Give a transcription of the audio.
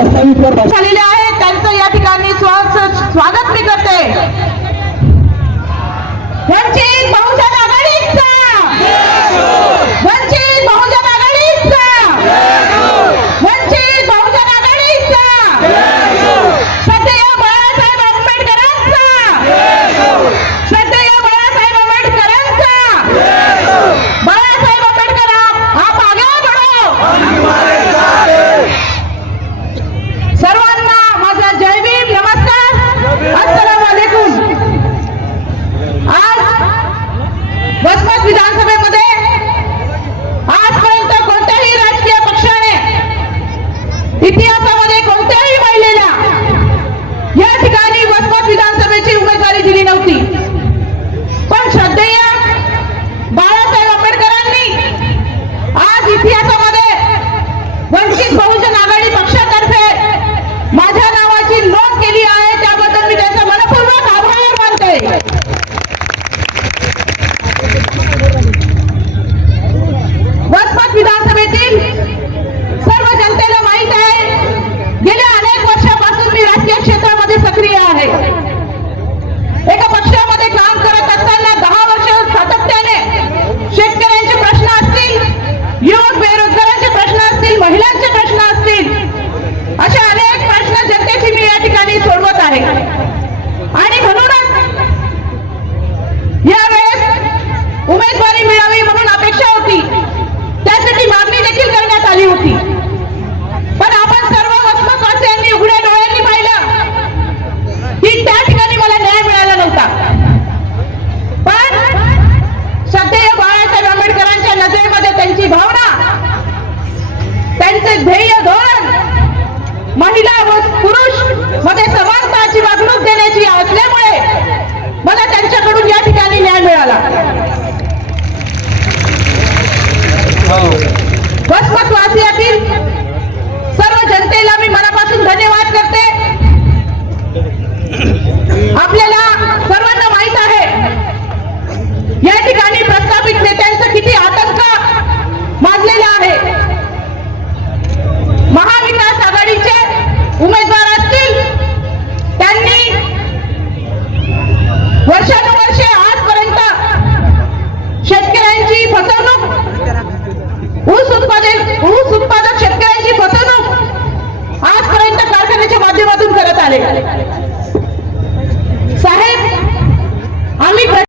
प्रस्तावित झालेले आहे त्यांचं या ठिकाणी स्वागत ध्येय धोरण महिला व पुरुष करण्यात आले.